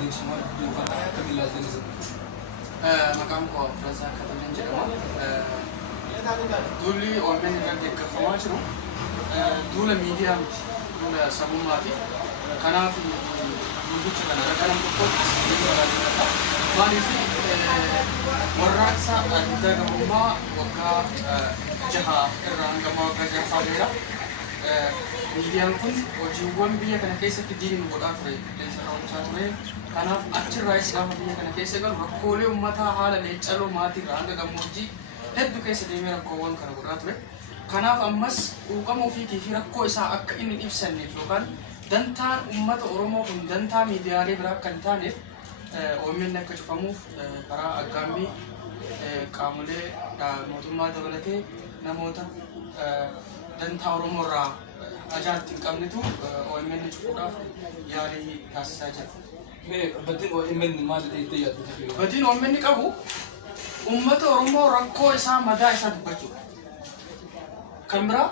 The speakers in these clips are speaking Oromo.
adeemsuma yookaan akkamiin ilaaltan isa? Maqaan koo Abdulrazak Katamin jedhama. Duulli OMN irratti eeggafamaa jiru duula miidiyaa miti, duula sabummaati. Kanaaf duubicha kana akka nam tokkotti barbaadamudha. Maaliif warraaqsa adda gabummaa waggaa 6 irraa hanga waggaa 6 dheera. Miidiyaan kun hojiiwwan biyya kana keessatti diinni godhaa ture, qilleensa raawwachaa ture. Kanaaf achirraayis gaafa biyya kana keessa galu rakkoolee uummataa haala leencaloo maatii irraa hanga gammoojjii hedduu keessa deemee rakkoowwan kana godhaa ture. Kanaaf ammas quuqama ofiitii fi rakkoo isaa akka inni ibsanneef yookaan dantaan uummata Oromoo kun dantaa miidiyaalee biraa akka hin taaneef OMN akka cufamuuf karaa aggaambii qaamolee mootummaa dabalatee namoota dantaa Oromoo irraa ajaa'ibti hin qabnetu OMN cufuudhaaf yaalii taasisaa jira. Badin OMN maal ta'ee yaaddu? Badin OMN qabu uummata Oromoo rakkoo isaa madaa isaa dubbachuu. Kan biraa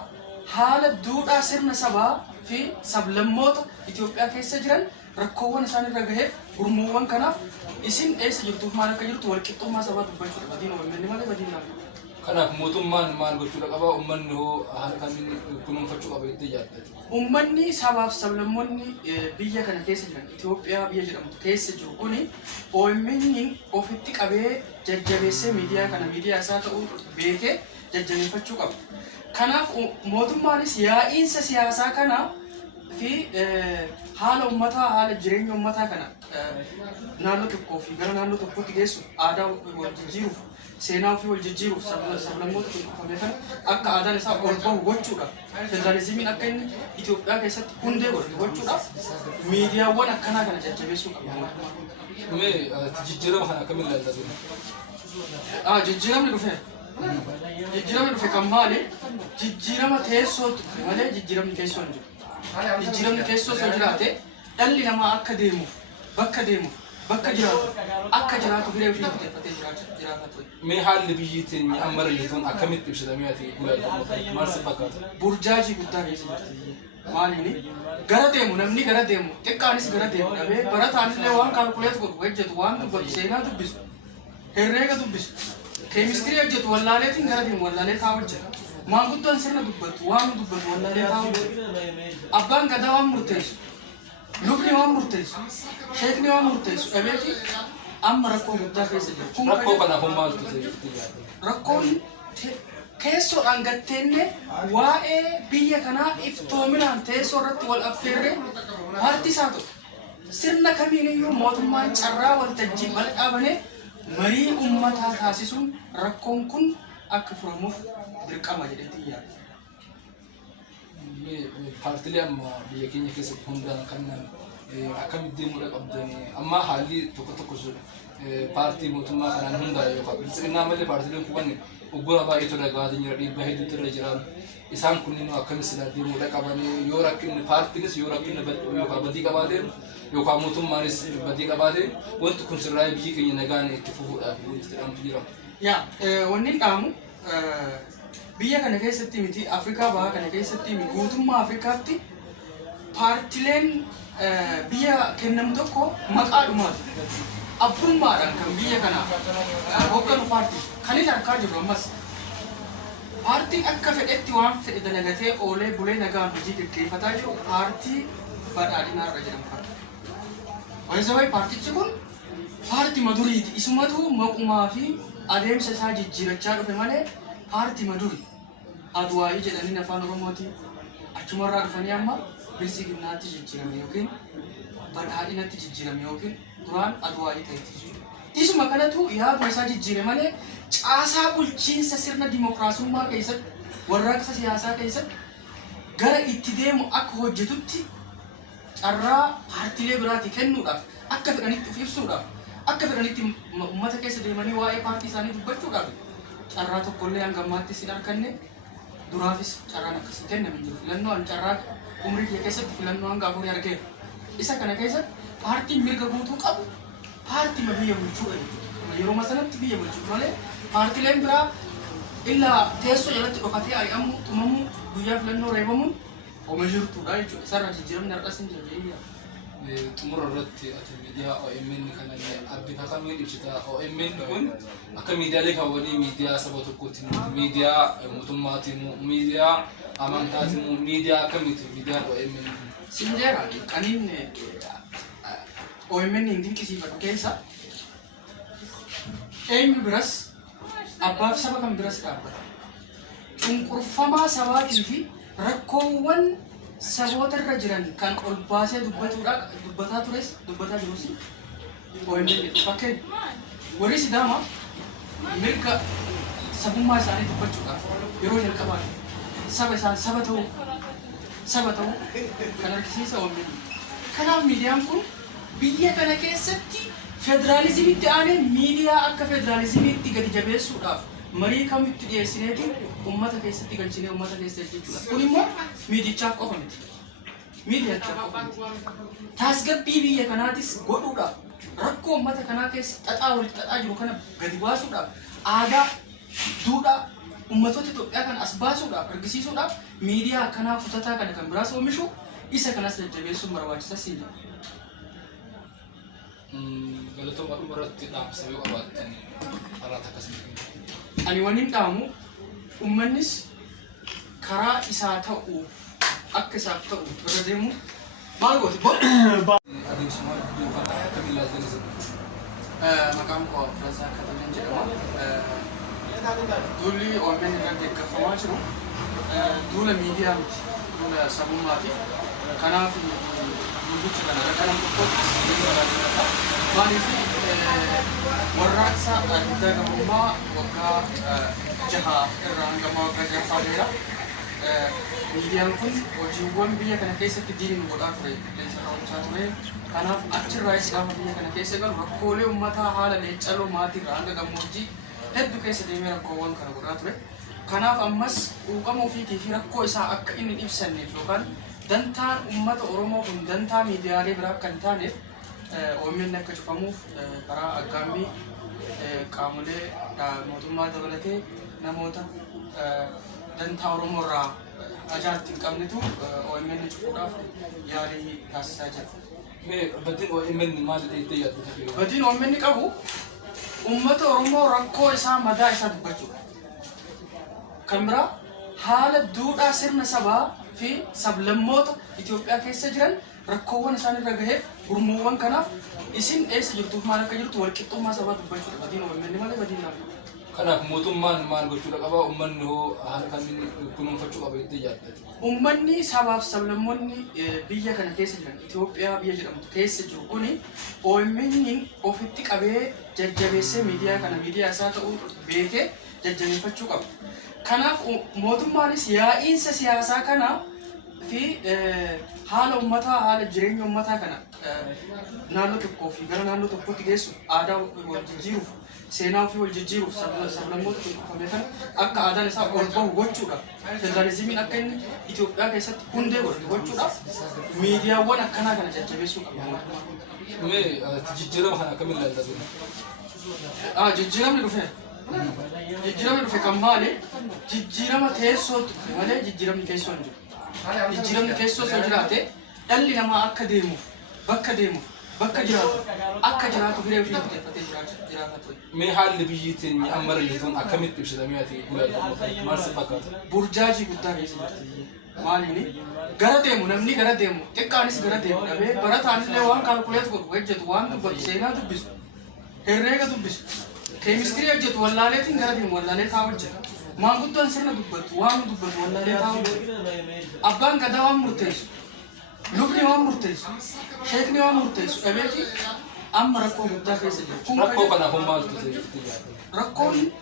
haala duudhaa sirna sabaa fi sablammoota Itoophiyaa keessa jiran rakkoowwan isaan irra gaheef gurmuuwwan kanaaf isin eessa jirtuuf maal akka jirtu walqixxummaa sabaa dubbachuudha. Badin OMN malee badin lafa. Kanaaf mootummaan maal gochuudha qaba? Uummanni hoo haala kamiin kunuunfachuu qaba jettee yaadda? Uummanni sabaaf sablammoonni biyya kana keessa jiran Itoophiyaa biyya jedhamtu keessa jiru kuni OMN ofitti qabee jajjabeessee miidiyaa kana miidiyaa isaa ta'uu beekee jajjabeeffachuu qaba. Kanaaf mootummaanis yaa'iinsa siyaasaa kana fi haala uummataa haala jireenya uummataa kana naannoo tokkoo fi gara naannoo tokkootti geessu aadaa wal jijjiiruuf seenaa ofii wal jijjiiruuf sablammoota tokkoffamee kana akka aadaan isaa ol bahu gochuudhaaf federaalizimiin akka inni Itoophiyaa keessatti hundee godhatu gochuudhaaf miidiyaawwan akkanaa kana jajjabeessuu qaba mootummaan. Jijjiirama kana akkamiin ilaalta? Jijjiiramni dhufee. Jijjiiramni dhufe kan maali? Jijjiirama teessootu malee jijjiiramni teessoo hin jiru. Jijjiiramni teessoo osoo jiraate dhalli namaa akka deemuuf bakka jiraatu akka jiraatu hiree ofii murteeffatee jiraata ture. Mee haalli biyyi teenya amma jirtuun akkamitti ibsatamee ati ilaalta? Maal si fakkaata? Burjaajii guddaa keessa jirti. Maaliini? Gara deemu namni gara deemu xiqqaanis gara deemu dhabee barataanillee waan kaalkuleet godhu hojjetu waan dubbatu seenaa dubbisu herreega dubbisu keemistirii hojjetu wallaaleetiin gara deemu wallaalee taa hojjetu. Maanguddoon sirna dubbatu waan dubbatu wallaalee taa hojjetu. Abbaan gadaa waan murteessu. Lubni waan murteessu. Sheekni waan murteessu. Dhabeeti amma rakkoo guddaa keessa jiru. Rakkoo kanaaf maaltu ta'e? Rakkoon keessoodhaan gatteenne waa'ee biyya kanaa iftoominaan teessoo irratti wal affeerree paartii isaa ta'u. Sirna kamiiniyyuu mootummaan carraa waltajjii bal'aa banee marii uummataa taasisuun rakkoon kun akka furamuuf dirqama jedheetii yaada. Paartiilee amma biyya keenya keessatti hundaan kan akkamitti deemuudha qabdan amma haalli tokko paartii mootummaa kanaan hundaa'e yookaan bilisinnaa malee paartiileen kun uggura baay'ee tola gabaatan jira dhiibbaa hedduutu irra jiran isaan kunniin akkamitti silaa deemuudha qaban yoo rakkinni paartiinis yoo rakkinni yookaan badii qabaateen yookaan mootummaanis badii qabaateen wanti kun sirraa biyyi keenya nagaan itti fufuudhaaf wanti jedhamtu jira. Wanni dhaamu biyya kana keessatti miti Afrikaa bahaa kana keessatti guutummaa Afrikaatti paartiileen biyya kennamu tokko maqaadhumaati. Abbummaadhaan kan biyya kana hogganu paartii kan inni harkaa jiru ammas paartiin akka fedhetti waan fedhe dalagatee oolee bulee nagaan hojii gaggeeffataa jiru paartii badhaadhinaa irra jedhamu paartii. Waanti paartichi kun paartii maduriiti. Isumatu maqumaa fi adeemsa isaa jijjiirachaa dhufe malee paartii maduri. Adwaayii jedhanii afaan Oromootiin achumarraa dhufanii amma bilisiginnaatti jijjiirame yookiin badhaadhinatti jijjiirame yookiin duraan adwaayii ta'etti. Isuma kanatu yaaduma isaa jijjiire malee caasaa bulchiinsa sirna dimookiraasummaa keessatti warraaqsa siyaasaa keessatti gara itti deemu akka hojjetutti carraa paartiilee biraatti kennuudhaaf akka fedhanitti of ibsuudhaaf akka fedhanitti uummata keessa deemanii waa'ee paartii isaanii dubbachuudhaaf carraa tokkollee hanga ammaatti sin arganne duraafis carraan akkasii kenname jiru. Filannoon carraa umrii kee keessatti filannoo hanga afurii argeera. Isa kana keessatti paartiin mirga guutuu qabu paartii biyya bulchuudha. Yeroo masanatti biyya bulchuudha malee paartiileen biraa illaa teessoo jalatti dhokatee ari'amu tumamu guyyaa filannoo reebamuun oma jirtuudha jechuudha. Isarraa jijjiiramni har'as hin jiru. xumura irratti ati miidiyaa OMN kana abbifa kamiin ibsita OMN kun akka miidiyaalee kaawwanii miidiyaa saba tokkooti miidiyaa mootummaati miidiyaa amantaati miidiyaa akkamiiti miidiyaan OMN sinjeera qaniin OMN hin dinqisiifatu keessa eenyu biras abbaaf saba kan biras dhaabbata cunqurfamaa sabaatii fi rakkoowwan saboota irra jiran kan ol baasee dubbataa tures dubbataa jirus OMN fakkeen warri Sidaama mirga sabummaa isaanii dubbachuudhaaf yeroo jalqabaa saba isaan saba ta'uu kan argisiisa OMN. Kanaaf miidiyaan kun biyya kana keessatti federaalizimitti aanee miidiyaa akka federaalizimitti gadi jabeessuudhaaf marii kamitti dhiyeessineetiin ummata keessatti galchinee ummata keessa jechuudha. Kun immoo miidichaaf qofa miti. Miidiyachaaf qofa miti. Tasgabbii biyya kanaatis godhuudhaaf rakkoo ummata kanaa keessa xaxaa walitti xaxaa jiru kana gadi baasuudhaaf aadaa duudhaa ummatoota Itoophiyaa kan as baasuudhaaf argisiisuudhaaf miidiyaa akkanaa kutataa kana kan biraas oomishu isa kanas jajjabeessuun barbaachisaa siin jedha. Galatooma dhumarratti dhaamsa yoo qabaattan karaa akkasii. Ani waniin dhaamu uummannis karaa isaa ta'uu akka isaaf ta'u bira deemu maal gooti adeemsuma iddoo kana akkamiin ilaaltanis maqaan koo Firasaa Katamaan jedhama. Duulli OMN irratti eeggafamaa jiru duula miidiyaa miti duula sabummaati. Kanaaf duubicha kana akka nam tokkotti maaliif warraaqsa adda gamummaa waggaa 6 irraa hanga waggaa 6 dheera miidiyaan kun hojiiwwan biyya kana keessatti diiniin godhaa ture qilleensa raawwachaa ture. Kanaaf achirraayis gaafa biyya kana keessa galu rakkoolee uummataa haala leencaloo maatii irraa hanga gammoojjii hedduu keessa deemee rakkoowwan kana godhaa ture. Kanaaf ammas quuqama ofiitii fi rakkoo isaa akka inni ibsanneef yookaan dantaan uummata Oromoo kun dantaa miidiyaalee biraa akka hin taaneef OMN akka cufamuuf karaa aggaammii qaamolee mootummaa dabalatee namoota dantaa Oromoo irraa ajaa'ibti hin qabnetu OMN cufuudhaaf yaalii taasisaa jira. Baddiin OMN maal ta'ee yaaddu? Baddiin OMN qabu uummata Oromoo rakkoo isaa madaa isaa dubbachuudha. Kan biraa haala duudhaa sirna sabaa fi sablammoota Itoophiyaa keessa jiran rakkoowwan isaan irra gaheef gurmuuwwan kanaaf isin eessa jirtuuf maal akka jirtu walqixxummaa sabaa dubbachuudha. Baddiin OMN malee baddiin lafa. Kanaaf mootummaan maal gochuudha qaba? Uummanni hoo haala kamiin kunuunfachuu qaba jettee yaadda? Uummanni sabaaf sablammoonni biyya kana keessa jiran Itoophiyaa biyya jedhamtu keessa jiru kuni OMN ofitti qabee jajjabeessee miidiyaa kana miidiyaa isaa ta'uu beekee jajjabeeffachuu qaba. Kanaaf mootummaanis yaa'iinsa siyaasaa kana fi haala uummataa haala jireenya uummataa kana naannoo tokkoo fi gara naannoo tokkotti geessuuf aadaa wal jijjiiruuf seenaa ofii wal jijjiiruuf sablammoota tokkoffame kan akka aadaan isaa ol bahu gochuudhaaf federaalizimiin akka inni Itoophiyaa keessatti hundee godhatu gochuudhaaf miidiyaawwan akkanaa kana jajjabeessuu qaba. Jijjiirama kana akkamiin ilaalta ture? Jijjiiramni dhufee. Jijjiiramni dhufe kan maali? Jijjiirama teessootu malee jijjiiramni teessoo hin jiru. Jijjiiramni teessoo osoo jiraate dhalli namaa akka deemuuf bakka jiraatu akka jiraatu hiree ofii murteeffatee jiraata ture. Mee haalli biyyi teenya amma jirtuun akkamitti ibsitamee ati ilaalta? Maal si fakkaata? Burjaajii guddaa keessa jirti. Maaliini? Gara deemu namni gara deemu xiqqaanis gara deemu dhabee barataanis waan kaalkuleet godhu hojjetu waan dubbatu seenaa dubbisu herreega dubbisu keemistirii hojjetu wallaaleetiin gara deemu wallaalee taa hojjetu. Maanguddoon sirna dubbatu waan dubbatu wallaalee taa hojjetu. Abbaan gadaa waan murteessu lubni waan murteessu sheekni waan murteessu dhabeeti amma rakkoo guddaa keessa jiru. Rakkoo kanaaf maaltu ta'e? Rakkoon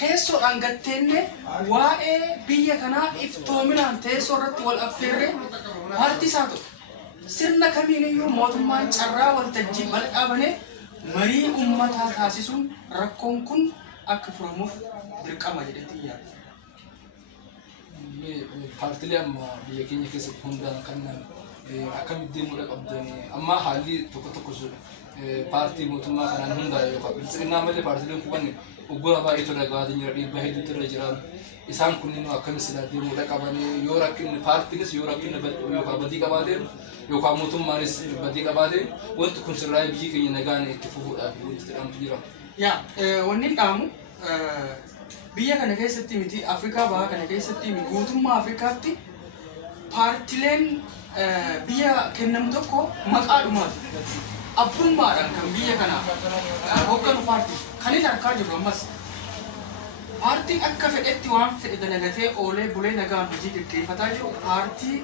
keessoodhaan gatteenne waa'ee biyya kanaa iftoominaan teessoo irratti wal affeerree paartii isaa ta'u sirna kamiiniyyuu mootummaan carraa waltajjii bal'aa banee marii uummataa taasisuun rakkoon kun akka furamuuf dirqama jedheetii yaada. Paartiilee amma biyya keenya keessatti hundaan kan akkamitti deemuu qabdanii amma haalli tokko sun paartii mootummaa kanaan hundaa'e yookaan bilisinnaa malee paartiileen kun uggura baay'eetu dhagaatiin jira dhiibbaa hedduutu irra jiran isaan kunniin akkamitti silaa deemuu qabanii yoo rakkinni paartiinis yoo rakkinni yookaan badii qabaateen yookaan mootummaanis badii qabaateen wanti kun sirraa biyyi keenya nagaan itti fufuudhaaf wanti jedhamtu jira. Yaa wanni dhaamu biyya kana keessatti miti Afrikaa bahaa kana keessatti guutummaa Afrikaatti paartiileen biyya kennamu tokko maqaadhumaati. Abbummaadhaan kan biyya kana hogganu paartii kan inni harkaa jiru ammas paartiin akka fedhetti waan fedhe dalagatee oolee bulee nagaan hojii gaggeeffataa jiru paartii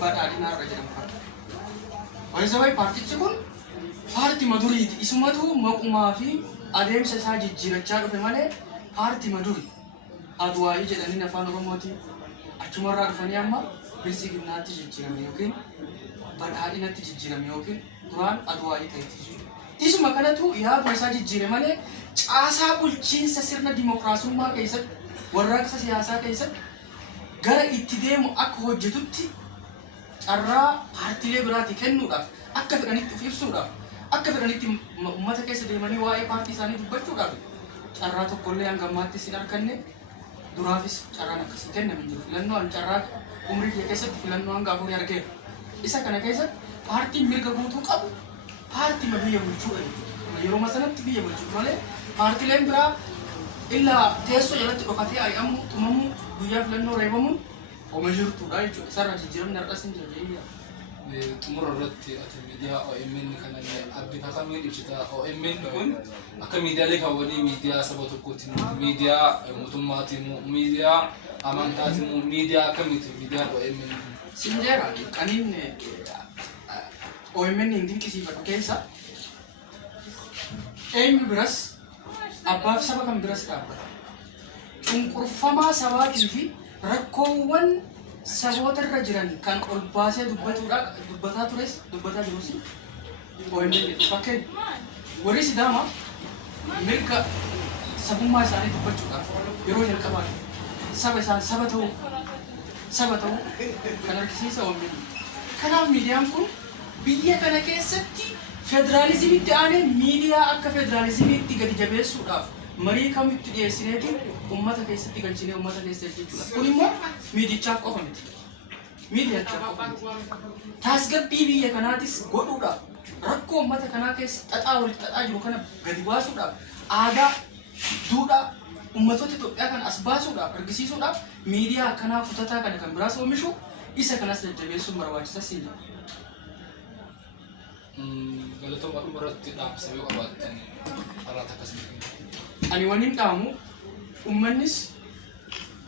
badhaadhinaa irra jedhamu kana. Waanti paartichi kun paartii maduriiti. Isumatu maqumaa fi adeemsa isaa jijjiirachaa dhufe malee paartii maduri. Adwaayii jedhanii afaan Oromootiin achumarraa dhufanii amma bilisiginnaatti jijjiirame yookiin badhaadhinatti jijjiirame yookiin duraan adwaayii ta'etti. Isuma kanatu yaaduma isaa jijjiire malee caasaa bulchiinsa sirna dimookiraasummaa keessatti warraaqsa siyaasaa keessatti gara itti deemu akka hojjetutti carraa paartiilee biraatti kennuudhaaf akka fedhanitti of ibsuudhaaf akka fedhanitti uummata keessa deemanii waa'ee paartii isaanii dubbachuudhaaf carraa tokkollee hanga ammaatti hin arganne duraafis carraan akkasii kenname jiru. Filannoo an carraa umrii kee keessatti filannoo hanga afurii argeera. Isa kana keessatti paartiin mirga guutuu qabu paartii biyya bulchuudha. Yeroo sanatti biyya bulchuudha malee paartiileen biraa illaa teessoo jalatti dhokatee ari'amu tumamu guyyaa filannoo reebamuun oma jirtuudha jechuudha. Isarraa jijjiiramni har'as hin jiru. Xumura irratti ati miidiyaa OMN kana abbiin akkamiin ibsita? OMN kun akka miidiyaalee kaawwanii miidiyaa saba tokkooti, miidiyaa mootummaatiin, miidiyaa amantaatiin, miidiyaa akkamiiti miidiyaan OMN? Sinjeera qaniin OMN hin dinqisiifatu keessa eenyu biras abbaaf saba kan biras dhaabbata. Cunqurfamaa sabaatii fi rakkoowwan saboota irra jiran kan ol baasee dubbataa tures dubbataa jirus OMN fakkeen warri Sidaamaa mirga sabummaa isaanii dubbachuudhaaf yeroo jalqabaa saba isaan saba ta'uu kan argisiisa OMN. Kanaaf miidiyaan kun biyya kana keessatti federaalizimitti aanee miidiyaa akka federaalizimitti gadi jabeessuudhaaf marii kamitti dhiyeessineetiin ummata keessatti galchinee ummata keessa jechuudha. Kun immoo miidichaaf qofa miti. Miidiyachaaf qofa miti. Tasgabbii biyya kanaatis godhuudhaaf rakkoo ummata kanaa keessa xaxaa walitti xaxaa jiru kana gadi baasuudhaaf aadaa duudhaa ummatoota Itoophiyaa kan as baasuudhaaf argisiisuudhaaf miidiyaa akkanaa kutataa kana kan biraas oomishu isa kanas jajjabeessuun barbaachisaa siin jedha. Galatooma dhumarratti dhaamsa yoo qabaattan karaa akkasii. Ani waliin dhaamu uummannis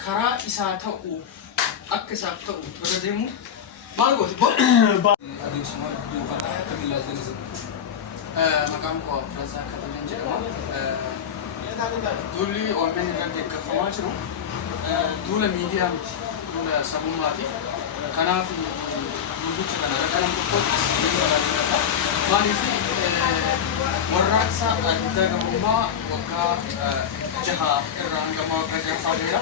karaa isaa ta'u akka isaaf ta'u bira deemu maal gooti bo? Adeemsuma iddoo kana akkamiin ilaaltan isin? Maqaan koo Abdulrazaa Kataleen jedhama. Duulli OMN irratti eeggafamaa jiru duula miidiyaa miti, duula sabummaati. Kanaaf duubicha kana akka nam tokkotti barbaadamudha. Maaliif warraaqsa adda gammummaa waggaa 6 irraa hanga waggaa 6 dheera.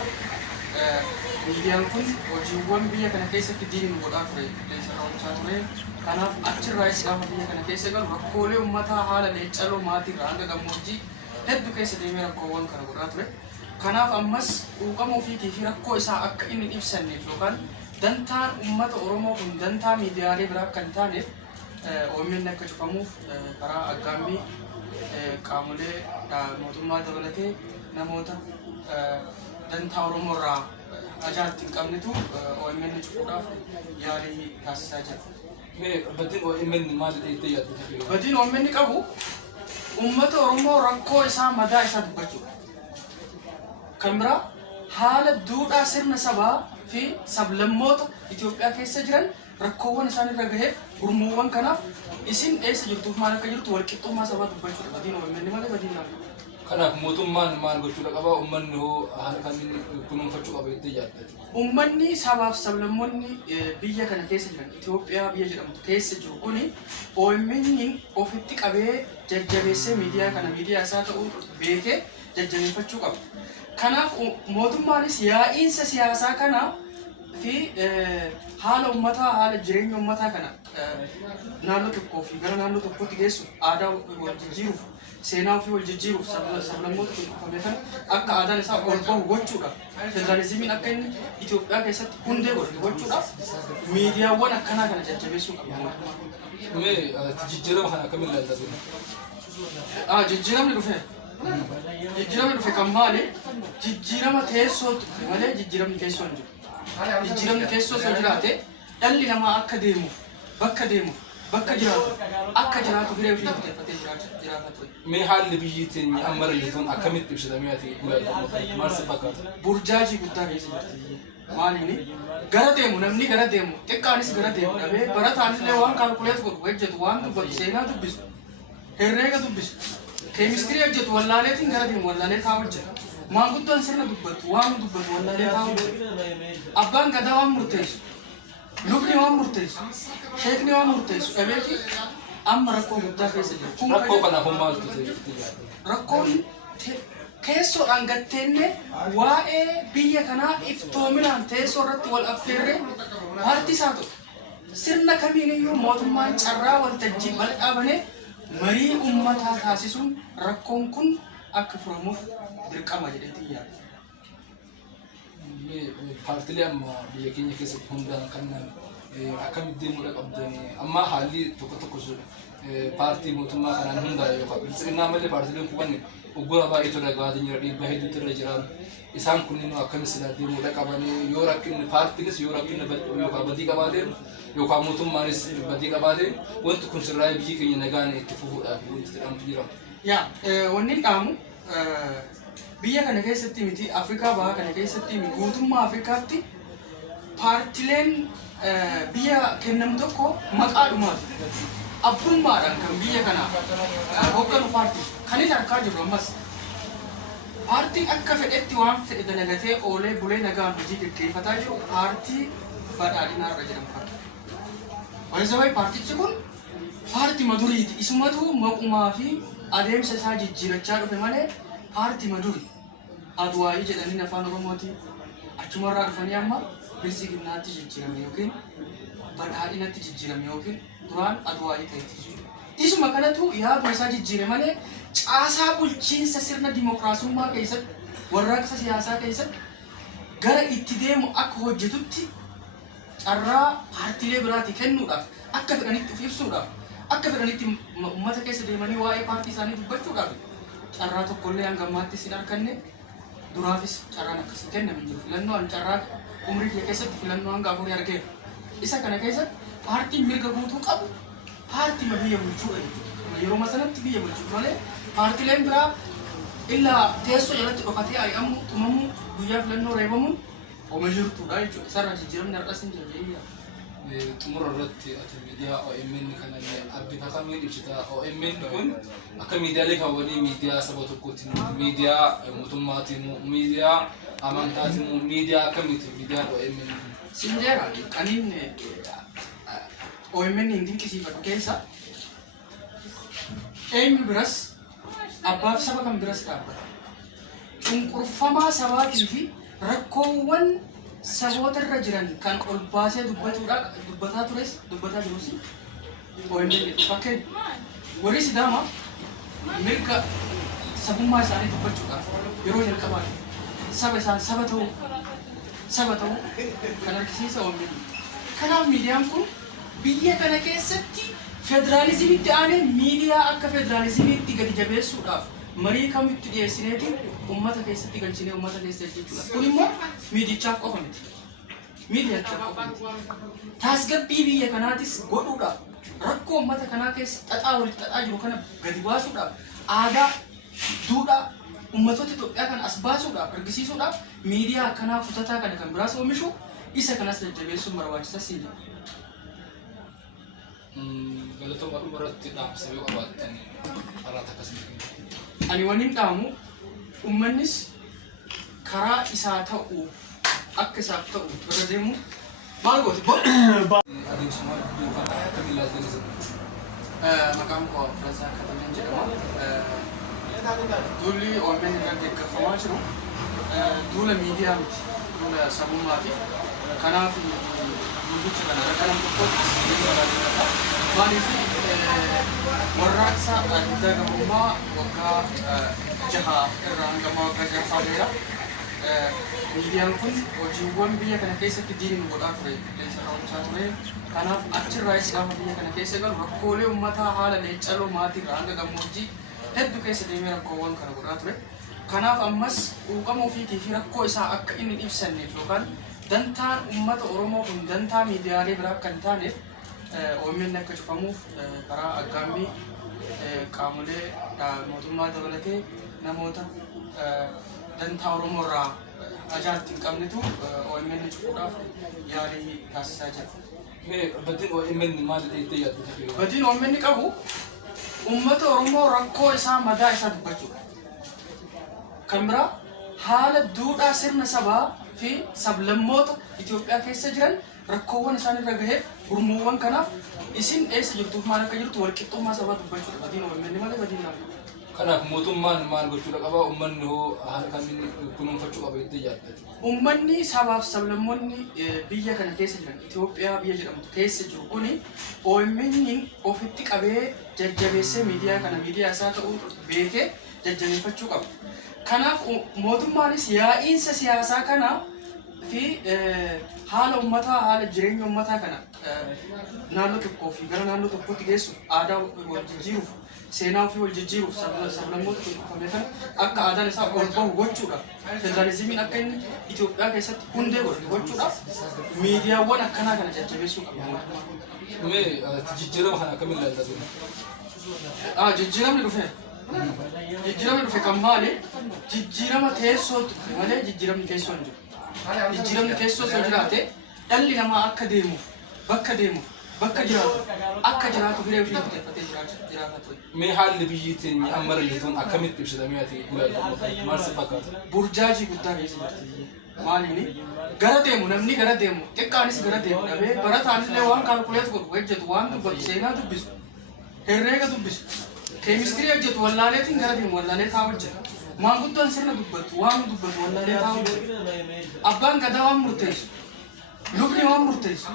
Miidiyaan kun hojiiwwan biyya kana keessatti diinni godhaa ture, qilleensa raawwachaa ture. Kanaaf achirraas gaafa biyya kana keessa galu rakkoolee uummataa haala leeccaloo maatii irraa hanga gammoojjii hedduu keessa deemee rakkoowwan kana godhaa ture. Kanaaf ammas quuqama ofiitii fi rakkoo isaa akka inni ibsanneef yookaan dantaan uummata Oromoo kun dantaa miidiyaalee biraa akka hin taaneef OMN akka cufamuuf karaa aggaambii qaamolee mootummaa dabalatee namoota dantaa Oromoo irraa ajaa'ibti hin qabnetu OMN cufuudhaaf yaalii taasisaa jira. Baddiin OMN maal ta'ee yaaddu? Baddiin OMN qabu uummata Oromoo rakkoo isaa madaa isaa dubbachuudha. Kan biraa haala duudhaa sirna sabaa fi sablammoota Itoophiyaa keessa jiran rakkoowwan isaan irra gaheef gurmuuwwan kanaaf isin eessa jirtuuf maal akka jirtu walqixxummaa sabaa dubbachuudha. Baddiin OMN malee baddiin lama. Kanaaf mootummaan maal gochuu qaba? Uummanni hoo haala kamiin kunuunfachuu qaba jettee yaadda? Uummanni sabaaf sablammoonni biyya kana keessa jiran Itoophiyaa biyya jedhamtu keessa jiru kuni OMN ofitti qabee jajjabeessee miidiyaa kana miidiyaa isaa ta'uu beekee jajjabeeffachuu qaba. Kanaaf mootummaanis yaa'iinsa siyaasaa kana fi haala ummataa haala jireenya ummataa kana naannoo tokkoo fi gara naannoo tokkotti geessu aadaa wal jijjiiruuf seenaa ofii wal jijjiiruuf sablammoota tokkoffame kan akka aadaan isaa ol bahu gochuudhaaf federaalizimiin akka inni Itoophiyaa keessatti hundee godhatu gochuudhaaf miidiyaawwan akkanaa kana jajjabeessuu qaba mootummaa. Jijjiirama kana akkamiin ilaalta ture? Jijjiiramni dhufe. Jijjiiramni dhufe kan maali? Jijjiirama teessoo dhufe malee jijjiiramni keessoo hin jiru. Jijjiiramni keessoo osoo jiraate dhalli namaa akka deemuuf bakka deemuuf bakka jiraatu akka jiraatu hiree ofii murteeffatee jiraata ture. Mee haalli biyyi teenya amma jirtuun akkamitti ibsitamee ati ilaalta? Maal si fakkaata? Burjaajii guddaa keessa jirti. Maaliini? Gara deemu namni gara deemu xiqqaanis gara deemu dhabee barataanis waan kaalkuleet godhu hojjetu waan dubbatu seenaa dubbisu herreega dubbisu keemistirii hojjetu wallaaleetiin gara deemu wallaalee taa hojjetu maanguddoon sirna dubbatu waan dubbatu wallaalee taa hojjetu abbaan gadaa waan murteessu lubni waan murteessu sheekni waan murteessu dhabeeti amma rakkoo guddaa keessa jiru. Rakkoo kanaaf maaltu ta'e? Rakkoon keessoodhaan gatteenne waa'ee biyya kanaa iftoominaan teessoo irratti wal affeerree paartii isaa ta'u sirna kamiiniyyuu mootummaan carraa waltajjii bal'aa banee marii ummataa taasisuun rakkoon kun akka furamuuf dirqama jedheetiin yaada. Paartilee amma biyya keenya keessatti hundaan kanneen akkamitti deemuu qabdan amma haalli tokko tokko paartii mootummaa kanaan hundaa'e yookaan bilisinnaa malee paartileen kun uggura baay'eetu dhagaa jira dhiibbaa hedduutu irra jiran isaan kunniin akkamitti silaa deemuu qaban yoo rakkinni paartiinis yoo rakkinni yookaan badii qabaatee yookaan mootummaanis badii qabaatee wanti kun sirraa biyyi keenya nagaan itti fufuudhaaf wanti jedhamtu jira. Wanni dhaamu biyya kana keessatti miti Afrikaa bahaa kana keessatti guutummaa Afrikaatti paartileen biyya kennamu tokko maqaadhumaati. Abbummaadhaan kan biyya kana hogganu paartii kanis harkaa jiru ammas paartiin akka fedhetti waan fedhe dalagatee oolee bulee nagaan hojii gaggeeffataa jiru paartii badhaadhinaa irra jedhamu paartii. Waliin paartichi kun paartii maduriiti. Isumatu maqumaa fi adeemsa isaa jijjiirachaa dhufe malee paartii maduri. Adwaayii jedhanii afaan Oromooti achumarraa dhufanii amma bilisiginnaatti jijjiirame yookiin badhaadhinatti jijjiirame yookiin duraan adwaayii ta'etti. Isuma kanatu yaaduma isaa jijjiire malee caasaa bulchiinsa sirna dimookiraasummaa keessatti warraaqsa siyaasaa keessatti gara itti deemu akka hojjetutti carraa paartiilee biraatti kennuudhaaf akka fedhanitti of ibsuudhaaf akka fedhanitti uummata keessa deemanii waa'ee paartii isaanii dubbachuudhaaf carraa tokkollee hanga ammaatti sin arganne duraafis carraan akkasii kenname jiru. Filannoon carraa umrii kee keessatti filannoo hanga afurii argeera. Isa kana keessatti paartiin mirga guutuu qabu paartii biyya bulchuudha. Yeroo masanatti biyya bulchuudha malee paartiileen biraa illaa teessoo jalatti dhokatee ari'amu tumamu guyyaa filannoo reebamuun oma jirtuudha jechuudha. Isarraa jijjiiramni har'as hin jirre. Xumura irratti ati miidiyaa OMN kana abbiin akkamiin ibsita? OMN kun akka miidiyaalee kaawwanii miidiyaa saba tokkooti, miidiyaa mootummaatiin, miidiyaa amantaatiin, miidiyaa akkamiiti miidiyaan OMN kun? Sinjeera qaniin OMN hin dinqisiifatu keessa eenyu biras abbaaf saba kan biras dhaabbata. Cunqurfamaa sabaatii fi rakkoowwan saboota irra jiran kan ol baasee dubbataa tures dubbataa jirus OMN fakkeenya warri Sidaama mirga sabummaa isaanii dubbachuudhaaf yeroo jalqabaa saba isaan saba ta'uu kan argisiisa OMN. Kanaaf miidiyaan kun biyya kana keessatti federaalizimitti aanee miidiyaa akka federaalizimitti gadi jabeessuudhaaf marii kamitti dhiyeessineetiin uummata keessatti galchinee uummata keessa jechuudha. Kun immoo miidichaaf qofa miti. Miidiyachaaf qofa miti. Tasgabbii biyya kanaatis godhuudhaaf rakkoo uummata kanaa keessa xaxaa walitti xaxaa jiru kana gadi baasuudhaaf aadaa duudhaa ummatoota Itoophiyaa kan as baasuudhaaf argisiisuudhaaf miidiyaa akkanaa kutataa kana kan biraas oomishu isa kanas jajjabeessuun barbaachisaa siin jedha. Galatooma dhumarratti dhaamsa yoo qabaattan karaa akkasii. Ani waniin dhaamu uummannis karaa isaa ta'uu akka isaaf ta'u bira deemu maal gooti bo? Adeemsuma akkamiin ilaaltan isa? Maqaan koo Firasaa Katamaan jedhama. Duulli OMN irratti gaggeeffamaa jiru duula miidiyaa miti, duula sabummaati. kanaaf guddicha kana rakkanam tokkotti barbaadata maaliif warraaqsa adda gamummaa waggaa jaha irraa hanga waggaa jahaffaadheera miidiyaan kun hojiiwwan biyya kana keessatti diiniin godhaa ture qilleensa raawwachaa ture kanaaf achirraayis gaafa biyya kana keessa galu rakkoolee uummataa haala leencaloo maatii irraa hanga gammoojjii hedduu keessa deemee rakkoowwan kana godhaa ture kanaaf ammas quuqama ofiitii fi rakkoo isaa akka inni ibsanneef yookaan dantaan uummata Oromoo kun dantaa miidiyaalee biraa kan taaneef OMN akka cufamuuf karaa aggaambii qaamolee mootummaa dabalatee namoota dantaa Oromoo irraa ajaa'ibti hin qabnetu OMN cufuudhaaf yaalii taasisaa jira. Baddiin OMN maal ta'ee yaaddu? Baddiin OMN qabu uummata Oromoo rakkoo isaa madaa isaa dubbachuudha. Kan biraa haala duudhaa sirna sabaa fi sablammoota Itoophiyaa keessa jiran rakkoowwan isaan irra gaheef gurmuuwwan kanaaf isin eessa jirtuuf maal akka jirtu walqixxummaa sabaa dubbachuudha. Baddiin OMN malee baddiin naaf. Kanaaf mootummaan maal gochuudha qaba? Uummanni hoo haala kamiin kunuunfachuu qaba jettee yaadda? Uummanni sabaaf sablammoonni biyya kana keessa jiran Itoophiyaa biyya jedhamtu keessa jiru kuni OMN ofitti qabee jajjabeessee miidiyaa kana miidiyaa isaa ta'uu beekee jajjabeeffachuu qaba. Kanaaf mootummaanis yaa'iinsa siyaasaa kana fi haala uummataa haala jireenya uummataa kana naannoo tokkoo fi gara naannoo tokkotti geessu aadaa wal jijjiiruuf seenaa ofii wal jijjiiruuf sablammoota tokkoffamee kan akka aadaan isaa ol bahu gochuudhaaf federaalizimiin akka inni Itoophiyaa keessatti hundee godhatu gochuudhaaf miidiyaawwan akkanaa kana jajjabeessuu qaba. Jijjiirama kana akkamiin ilaalta? Jijjiiramni dhufeera. Jijjiiramni dhufe kan maali? Jijjiirama teessootu dhufe malee jijjiiramni teessoo hin jiru. Jijjiiramni teessoo osoo jiraate dhalli namaa akka deemuuf bakka deemuuf bakka jiraatu akka jiraatu hiree ofii murteeffatee jiraata ture. Mee haalli biyyi teenya amma rayyatuun akkamitti ibsitamee ati ilaaltu maal si fakkaata? Burjaajii guddaa keessa jirti. Maaliini? Gara deemu namni gara deemu xiqqaanis gara deemu dhabee barataanis waan kaalkuleet godhu hojjetu waan dubbatu seenaa dubbisu herreega dubbisu keemistirii hojjetu wallaaleetiin gara deemu wallaalee taa hojjetu maanguddoon sirna dubbatu waan dubbatu wallaalee taa hojjetu abbaan gadaa waan murteessu lubni waan murteessu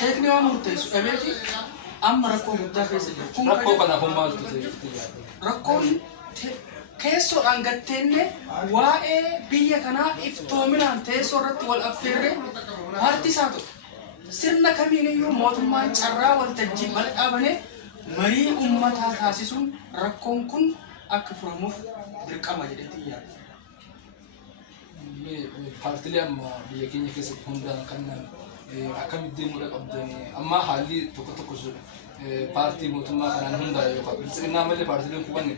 sheekni waan murteessu dhabeeti amma rakkoo guddaa keessa jira. Rakkoo kanaaf maaltu ta'e? Rakkoon keessoodhaan gatteenne waa'ee biyya kanaa iftoominaan teessoo irratti wal affeerree paartii isaa ta'u sirna kamiiniyyuu mootummaan carraa waltajjii bal'aa banee marii uummataa taasisuun rakkoon kun akka furamuuf dirqama jedhetti yaada. Paartiilee amma biyya keenya keessatti hundaan kanneen akkamitti deemuudha qabdanii amma haalli tokko tokko paartii mootummaa kanaan hundaa'e yookaan bilisinnaa malee paartiileen kuban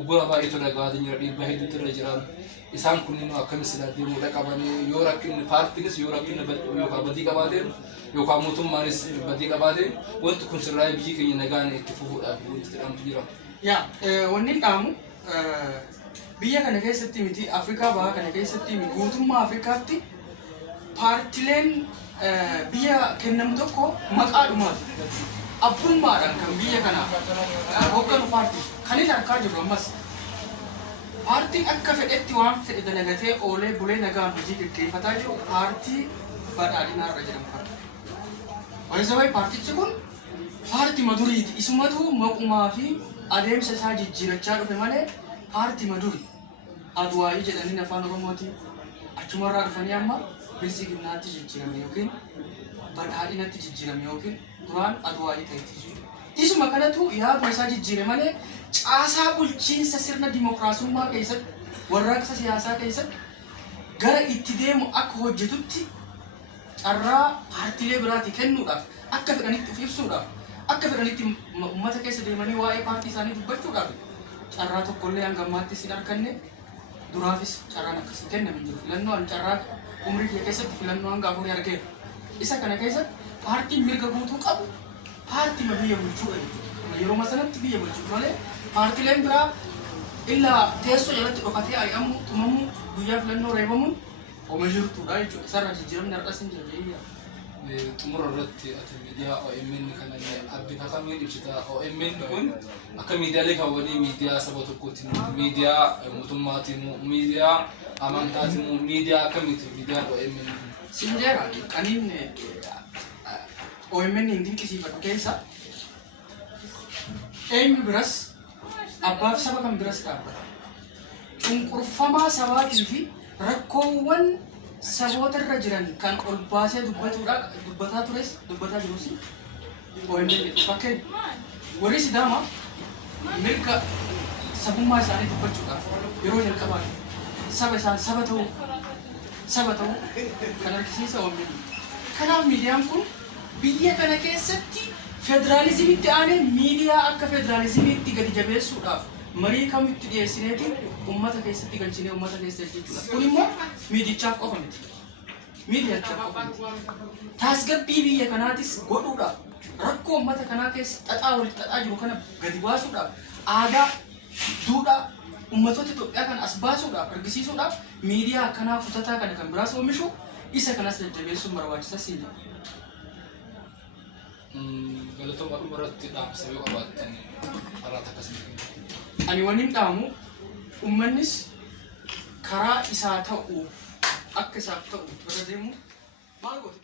uggura baay'eetu dhagaatiin jira dhiibbaa hedduutu irra jiran isaan kunniin akkamitti silaa deemuudha qabanii yoo rakkinni paartiinis yoo rakkinni yookaan badii qabaateen yookaan mootummaanis badii qabaateen wanti kun sirraa'ee biyyi keenya nagaan itti fufuudhaaf wanti jedhamtu jira. Wanni dhaamu biyya kana keessatti miti Afrikaa bahaa kana keessatti guutummaa Afrikaatti paartiileen biyya kennamu tokko maqaadhumaati. Abbummaadhaan kan biyya kana hogganu paartii kan inni harkaa jiru ammas paartiin akka fedhetti waan fedhe dalagatee oolee bulee nagaan hojii gaggeeffataa jiru paartii badhaadhinaa irra jedhamu. Waayizawaayi paartichi kun paartii maduriiti. Isumatu maqumaa fi adeemsa isaa jijjiirachaa dhufe malee paartii maduri. Adwaayii jedhanii afaan Oromooti achumarraa dhufanii amma bilisiginnaatti jijjiirame yookiin badhaadhinatti jijjiirame yookiin duraan adwaayii ta'eeti. Isuma kanatu yaaduma isaa jijjiire malee caasaa bulchiinsa sirna dimookiraasummaa keessatti warraaqsa siyaasaa keessatti gara itti deemu akka hojjetutti carraa paartiilee biraatti kennuudhaaf akka fedhanitti of ibsuudhaaf akka fedhanitti uummata keessa deemanii waa'ee paartii isaanii dubbachuudhaaf carraa tokkollee hanga ammaatti hin arganne duraafis carraan akkasii kenname jiru. Filannoon carraa umrii kee keessatti filannoo hanga afurii argeera. Isa kana keessatti paartiin mirga guutuu qabu paartii biyya bulchuudha jechuudha. Yeroo masanatti biyya bulchuu malee paartiileen biraa illaa teessoo jalatti dhokatee ari'amu tumamu guyyaa filannoo reebamuun oma jirtuudha jechuudha. Isarraa jijjiiramni har'as hin jiru. Xumura irratti ati miidiyaa OMN kana abbita kamiin ibsita? OMN kun akka miidiyaalee kaawwanii miidiyaa saba tokkooti, miidiyaa mootummaatiin, miidiyaa amantaatiin, miidiyaa akkamiiti miidiyaan OMN kun? Sinjera kanin OMN hindi dinqisiifadhu keessa eenyu biras abbaaf saba kan biras dhaabbata. Cunqurfamaa sabaatii fi rakkoowwan saboota irra jiran kan ol baasee dubbataa tures dubbataa jirus OMN fakkeenya warri Sidaamaa mirga sabummaa isaanii dubbachuudhaaf yeroo jalqabaa saba isaan saba ta'uu kan argisiisa OMN. Kanaaf miidiyaan kun biyya kana keessatti federaalizimitti aanee miidiyaa akka federaalizimitti gadi jabeessuudhaaf marii kamitti dhiyeessineetiin uummata keessatti galchinee uummata keessa jechuudha. Kun immoo miidichaaf qofa miti. Miidiyachaaf qofa miti. Tasgabbii biyya kanaatis godhuudhaaf rakkoo uummata kanaa keessa xaxaa walitti xaxaa jiru kana gadi baasuudhaaf aadaa duudhaa ummatoota Itoophiyaa kan as baasuudhaaf argisiisuudhaaf miidiyaa akkanaa kutataa kana kan biraas oomishu isa kanas jajjabeessuun barbaachisaa siin. Galatooma dhumarratti dhaamsa yoo qabaattan karaa akkasii. Ani waniin dhaamu uummannis karaa isaa ta'uuf akka isaaf ta'u bira deemu maal gooti?